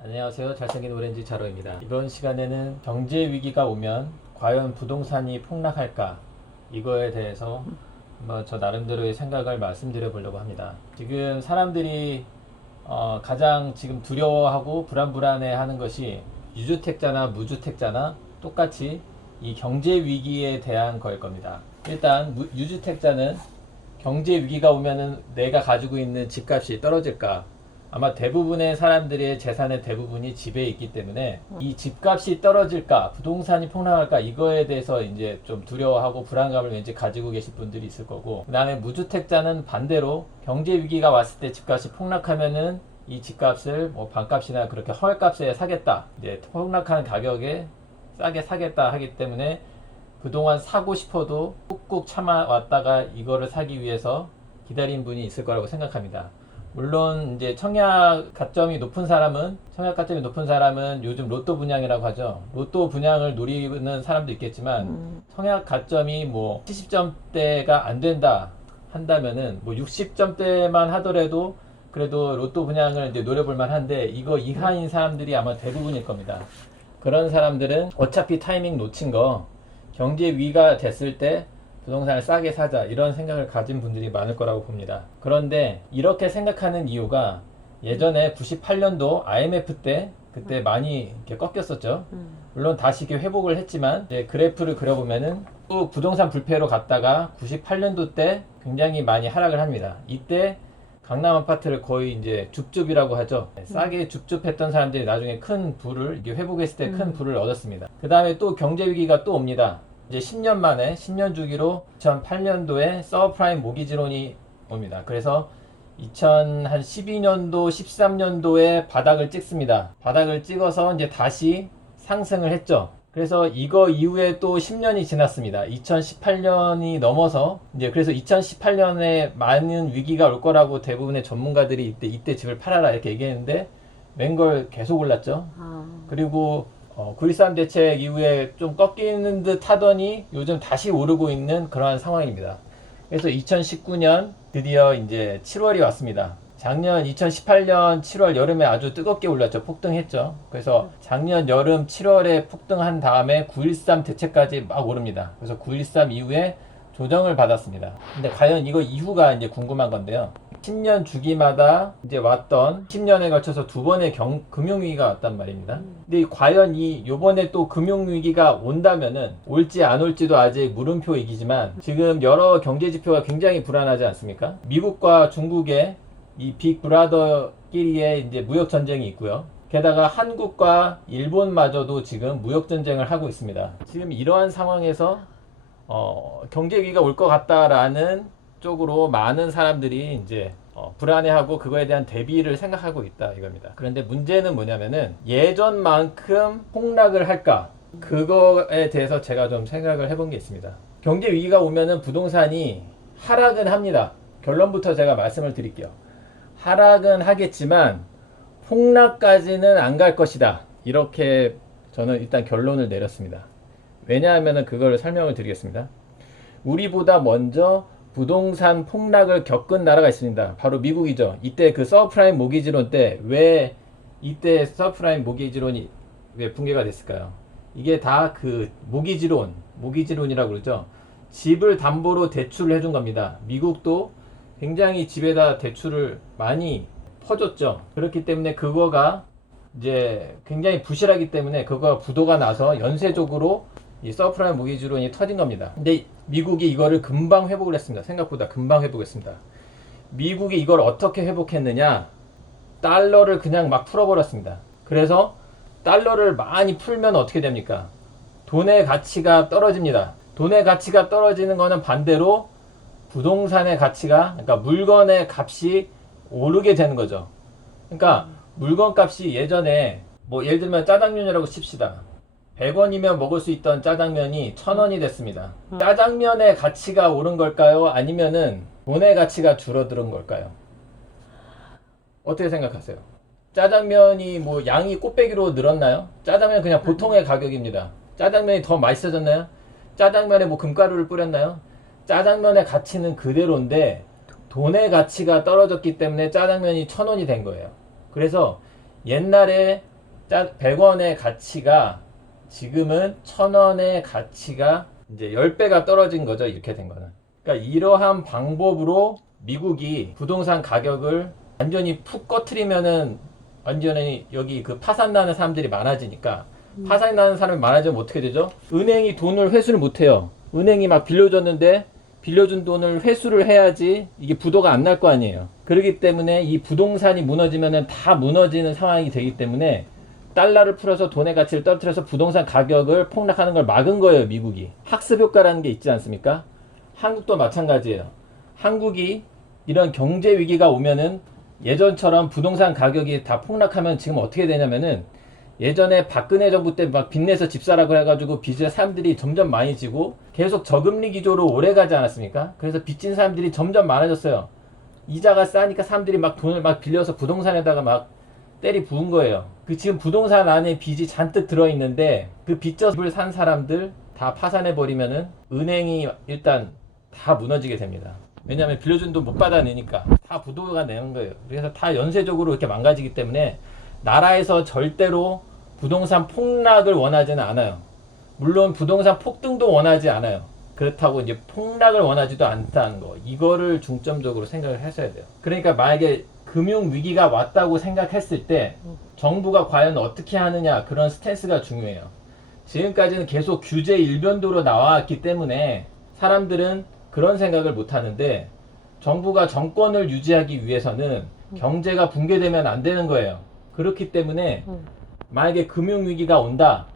안녕하세요. 잘생긴 오렌지 차로입니다. 이번 시간에는 경제 위기가 오면 과연 부동산이 폭락할까? 이거에 대해서 한번 저 나름대로의 생각을 말씀드려 보려고 합니다. 지금 사람들이 가장 지금 두려워하고 불안불안해 하는 것이 유주택자나 무주택자나 똑같이 이 경제 위기에 대한 거일 겁니다. 일단 유주택자는 경제 위기가 오면은 내가 가지고 있는 집값이 떨어질까? 아마 대부분의 사람들의 재산의 대부분이 집에 있기 때문에 이 집값이 떨어질까, 부동산이 폭락할까, 이거에 대해서 이제 좀 두려워하고 불안감을 왠지 가지고 계실 분들이 있을 거고, 그 다음에 무주택자는 반대로 경제 위기가 왔을 때 집값이 폭락하면은 이 집값을 뭐 반값이나 그렇게 헐값에 사겠다, 이제 폭락한 가격에 싸게 사겠다 하기 때문에 그동안 사고 싶어도 꾹꾹 참아왔다가 이거를 사기 위해서 기다린 분이 있을 거라고 생각합니다. 물론 이제 청약 가점이 높은 사람은 요즘 로또 분양이라고 하죠. 로또 분양을 노리는 사람도 있겠지만 청약 가점이 뭐 70점대가 안 된다 한다면은 뭐 60점대만 하더라도 그래도 로또 분양을 이제 노려볼 만한데, 이거 이하인 사람들이 아마 대부분일 겁니다. 그런 사람들은 어차피 타이밍 놓친 거, 경제 위기가 됐을 때 부동산을 싸게 사자, 이런 생각을 가진 분들이 많을 거라고 봅니다. 그런데 이렇게 생각하는 이유가 예전에 98년도 IMF 때 그때 많이 이렇게 꺾였었죠. 물론 다시 이렇게 회복을 했지만 이제 그래프를 그려보면은 또 부동산 불패로 갔다가 98년도 때 굉장히 많이 하락을 합니다. 이때 강남 아파트를 거의 이제 줍줍이라고 하죠. 싸게 줍줍했던 사람들이 나중에 큰 부를, 이게 회복했을 때 큰 부를 얻었습니다. 그 다음에 또 경제 위기가 또 옵니다. 이제 10년 만에 10년 주기로 2008년도에 서브프라임 모기지론이 옵니다. 그래서 2012년도 13년도에 바닥을 찍습니다. 바닥을 찍어서 이제 다시 상승을 했죠. 그래서 이거 이후에 또 10년이 지났습니다. 2018년이 넘어서 이제 그래서 2018년에 많은 위기가 올 거라고 대부분의 전문가들이 이때 집을 팔아라 이렇게 얘기했는데 웬걸 계속 올랐죠. 그리고 9.13 대책 이후에 좀 꺾이는 듯 하더니 요즘 다시 오르고 있는 그러한 상황입니다. 그래서 2019년 드디어 이제 7월이 왔습니다. 작년 2018년 7월 여름에 아주 뜨겁게 올랐죠. 폭등했죠. 그래서 작년 여름 7월에 폭등한 다음에 9.13 대책까지 막 오릅니다. 그래서 9.13 이후에 조정을 받았습니다. 근데 과연 이거 이후가 이제 궁금한 건데요. 10년 주기마다 이제 왔던 10년에 걸쳐서 두 번의 금융위기가 왔단 말입니다. 근데 과연 요번에 또 금융위기가 온다면은 올지 안 올지도 아직 물음표이기지만 지금 여러 경제지표가 굉장히 불안하지 않습니까? 미국과 중국의 이 빅브라더끼리의 이제 무역전쟁이 있고요. 게다가 한국과 일본마저도 지금 무역전쟁을 하고 있습니다. 지금 이러한 상황에서 경제위기가 올 것 같다라는 쪽으로 많은 사람들이 이제 불안해하고 그거에 대한 대비를 생각하고 있다 이겁니다. 그런데 문제는 뭐냐면은 예전만큼 폭락을 할까? 그거에 대해서 제가 좀 생각을 해본 게 있습니다. 경제 위기가 오면은 부동산이 하락은 합니다. 결론부터 제가 말씀을 드릴게요. 하락은 하겠지만 폭락까지는 안 갈 것이다. 이렇게 저는 일단 결론을 내렸습니다. 왜냐하면은 그걸 설명을 드리겠습니다. 우리보다 먼저 부동산 폭락을 겪은 나라가 있습니다. 바로 미국이죠. 이때 그 서브프라임 모기지론 때 왜 이때 서브프라임 모기지론이 왜 붕괴가 됐을까요? 이게 다 그 모기지론이라고 그러죠. 집을 담보로 대출을 해준 겁니다. 미국도 굉장히 집에다 대출을 많이 퍼줬죠. 그렇기 때문에 그거가 이제 굉장히 부실하기 때문에 그거가 부도가 나서 연쇄적으로 이 서브프라임 모기지론이 터진 겁니다. 근데 미국이 이거를 금방 회복을 했습니다. 생각보다 금방 회복했습니다. 미국이 이걸 어떻게 회복했느냐? 달러를 그냥 막 풀어버렸습니다. 그래서 달러를 많이 풀면 어떻게 됩니까? 돈의 가치가 떨어집니다. 돈의 가치가 떨어지는 거는 반대로 부동산의 가치가, 그러니까 물건의 값이 오르게 되는 거죠. 그러니까 물건 값이 예전에 뭐 예를 들면 짜장면이라고 칩시다. 100원이면 먹을 수 있던 짜장면이 1000원이 됐습니다. 짜장면의 가치가 오른 걸까요? 아니면은 돈의 가치가 줄어드는 걸까요? 어떻게 생각하세요? 짜장면이 뭐 양이 꽃배기로 늘었나요? 짜장면 그냥 보통의 가격입니다. 짜장면이 더 맛있어졌나요? 짜장면에 뭐 금가루를 뿌렸나요? 짜장면의 가치는 그대로인데 돈의 가치가 떨어졌기 때문에 짜장면이 1000원이 된 거예요. 그래서 옛날에 100원의 가치가 지금은 1000원의 가치가 이제 10배가 떨어진 거죠. 이렇게 된 거는. 그러니까 이러한 방법으로 미국이 부동산 가격을 완전히 푹 꺼트리면은 완전히 여기 그 파산나는 사람들이 많아지니까 파산이 나는 사람이 많아지면 어떻게 되죠? 은행이 돈을 회수를 못 해요. 은행이 막 빌려줬는데 빌려준 돈을 회수를 해야지 이게 부도가 안 날 거 아니에요. 그렇기 때문에 이 부동산이 무너지면은 다 무너지는 상황이 되기 때문에 달러를 풀어서 돈의 가치를 떨어뜨려서 부동산 가격을 폭락하는 걸 막은 거예요, 미국이. 학습 효과라는 게 있지 않습니까? 한국도 마찬가지예요. 한국이 이런 경제 위기가 오면은 예전처럼 부동산 가격이 다 폭락하면 지금 어떻게 되냐면은 예전에 박근혜 정부 때 막 빚내서 집 사라고 해가지고 빚을 사람들이 점점 많이 지고 계속 저금리 기조로 오래 가지 않았습니까? 그래서 빚진 사람들이 점점 많아졌어요. 이자가 싸니까 사람들이 막 돈을 막 빌려서 부동산에다가 막 때리 부은 거예요. 그 지금 부동산 안에 빚이 잔뜩 들어있는데 그 빚져 집을 산 사람들 다 파산해버리면은 은행이 일단 다 무너지게 됩니다. 왜냐하면 빌려준 돈 못 받아내니까 다 부도가 내는 거예요. 그래서 다 연쇄적으로 이렇게 망가지기 때문에 나라에서 절대로 부동산 폭락을 원하지는 않아요. 물론 부동산 폭등도 원하지 않아요. 그렇다고 이제 폭락을 원하지도 않다는 거. 이거를 중점적으로 생각을 하셔야 돼요. 그러니까 만약에 금융 위기가 왔다고 생각했을 때 정부가 과연 어떻게 하느냐 그런 스탠스가 중요해요. 지금까지는 계속 규제 일변도로 나왔기 때문에 사람들은 그런 생각을 못 하는데 정부가 정권을 유지하기 위해서는 경제가 붕괴되면 안 되는 거예요. 그렇기 때문에 만약에 금융위기가 온다,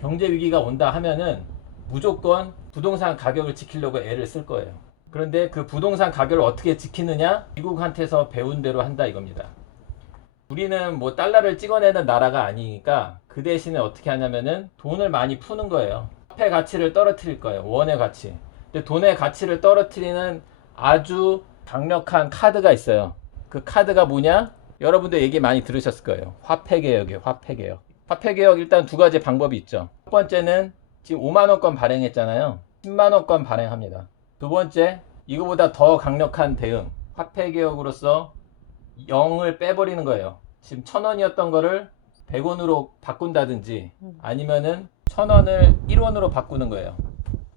경제위기가 온다 하면은 무조건 부동산 가격을 지키려고 애를 쓸 거예요. 그런데 그 부동산 가격을 어떻게 지키느냐? 미국한테서 배운 대로 한다 이겁니다. 우리는 뭐 달러를 찍어내는 나라가 아니니까 그 대신에 어떻게 하냐면은 돈을 많이 푸는 거예요. 화폐 가치를 떨어뜨릴 거예요. 원의 가치. 근데 돈의 가치를 떨어뜨리는 아주 강력한 카드가 있어요. 그 카드가 뭐냐? 여러분들 얘기 많이 들으셨을 거예요. 화폐개혁이에요. 화폐개혁. 화폐개혁 일단 두 가지 방법이 있죠. 첫 번째는 지금 5만원권 발행했잖아요. 10만원권 발행합니다. 두 번째, 이거보다 더 강력한 대응. 화폐개혁으로서 0을 빼버리는 거예요. 지금 1000원이었던 거를 100원으로 바꾼다든지 아니면은 1000원을 1원으로 바꾸는 거예요.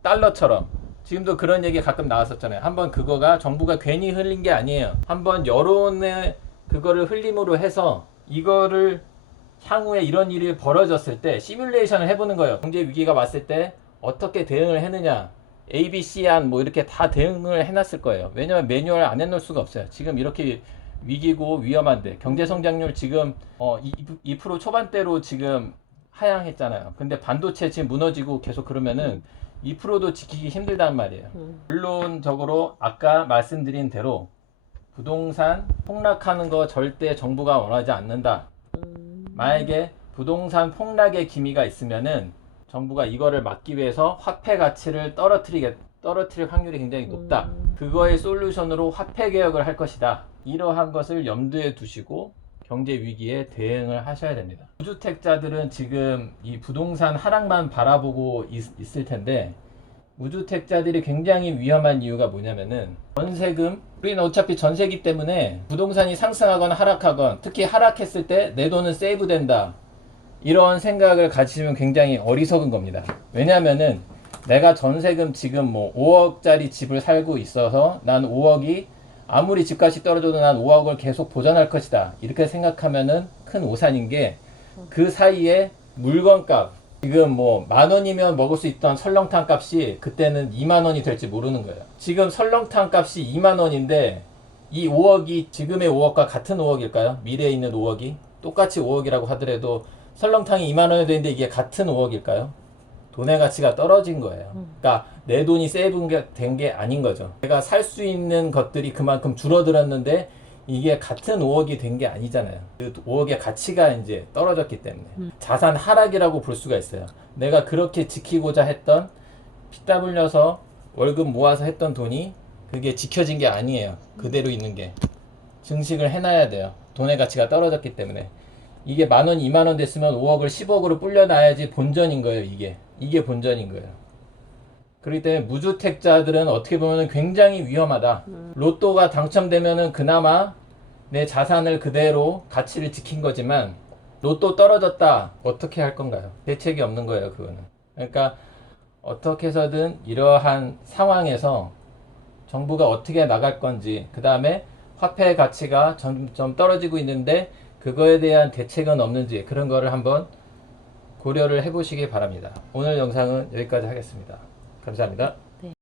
달러처럼. 지금도 그런 얘기 가끔 나왔었잖아요. 한번 그거가 정부가 괜히 흘린 게 아니에요. 한번 여론의 그거를 흘림으로 해서 이거를 향후에 이런 일이 벌어졌을 때 시뮬레이션을 해보는 거예요. 경제 위기가 왔을 때 어떻게 대응을 했느냐. A, B, C 안 뭐 이렇게 다 대응을 해놨을 거예요. 왜냐면 매뉴얼 안 해놓을 수가 없어요. 지금 이렇게 위기고 위험한데 경제 성장률 지금 2% 초반대로 지금 하향했잖아요. 근데 반도체 지금 무너지고 계속 그러면은 2%도 지키기 힘들단 말이에요. 물론적으로 아까 말씀드린 대로 부동산 폭락하는 거 절대 정부가 원하지 않는다. 만약에 부동산 폭락의 기미가 있으면은 정부가 이거를 막기 위해서 화폐 가치를 떨어뜨릴 확률이 굉장히 높다. 그거의 솔루션으로 화폐 개혁을 할 것이다. 이러한 것을 염두에 두시고 경제 위기에 대응을 하셔야 됩니다. 무주택자들은 지금 이 부동산 하락만 바라보고 있을 텐데 무주택자들이 굉장히 위험한 이유가 뭐냐면은 전세금, 우리는 어차피 전세기 때문에 부동산이 상승하거나 하락하거나 특히 하락했을 때 내 돈은 세이브 된다. 이런 생각을 가지시면 굉장히 어리석은 겁니다. 왜냐면은 내가 전세금 지금 뭐 5억짜리 집을 살고 있어서 난 5억이 아무리 집값이 떨어져도 난 5억을 계속 보전할 것이다. 이렇게 생각하면은 큰 오산인 게 그 사이에 물건값, 지금 뭐 10,000원이면 먹을 수 있던 설렁탕 값이 그때는 20,000원이 될지 모르는 거예요. 지금 설렁탕 값이 20,000원인데 이 5억이 지금의 5억과 같은 5억일까요? 미래에 있는 5억이? 똑같이 5억이라고 하더라도 설렁탕이 20,000원이 되는데 이게 같은 5억일까요? 돈의 가치가 떨어진 거예요. 그러니까 내 돈이 세이브 된 게 아닌 거죠. 내가 살 수 있는 것들이 그만큼 줄어들었는데 이게 같은 5억이 된 게 아니잖아요. 그 5억의 가치가 이제 떨어졌기 때문에 자산 하락이라고 볼 수가 있어요. 내가 그렇게 지키고자 했던 피 땀 흘려서 월급 모아서 했던 돈이 그게 지켜진 게 아니에요. 그대로 있는 게 증식을 해놔야 돼요. 돈의 가치가 떨어졌기 때문에. 이게 10,000원, 20,000원 됐으면 5억을 10억으로 불려놔야지 본전인 거예요. 이게 본전인 거예요. 그렇기 때문에 무주택자들은 어떻게 보면 굉장히 위험하다. 로또가 당첨되면은 그나마 내 자산을 그대로 가치를 지킨 거지만 로또 떨어졌다. 어떻게 할 건가요? 대책이 없는 거예요, 그거는. 그러니까 어떻게 해서든 이러한 상황에서 정부가 어떻게 나갈 건지, 그 다음에 화폐 가치가 점점 떨어지고 있는데 그거에 대한 대책은 없는지, 그런 거를 한번 고려를 해보시기 바랍니다. 오늘 영상은 여기까지 하겠습니다. 감사합니다.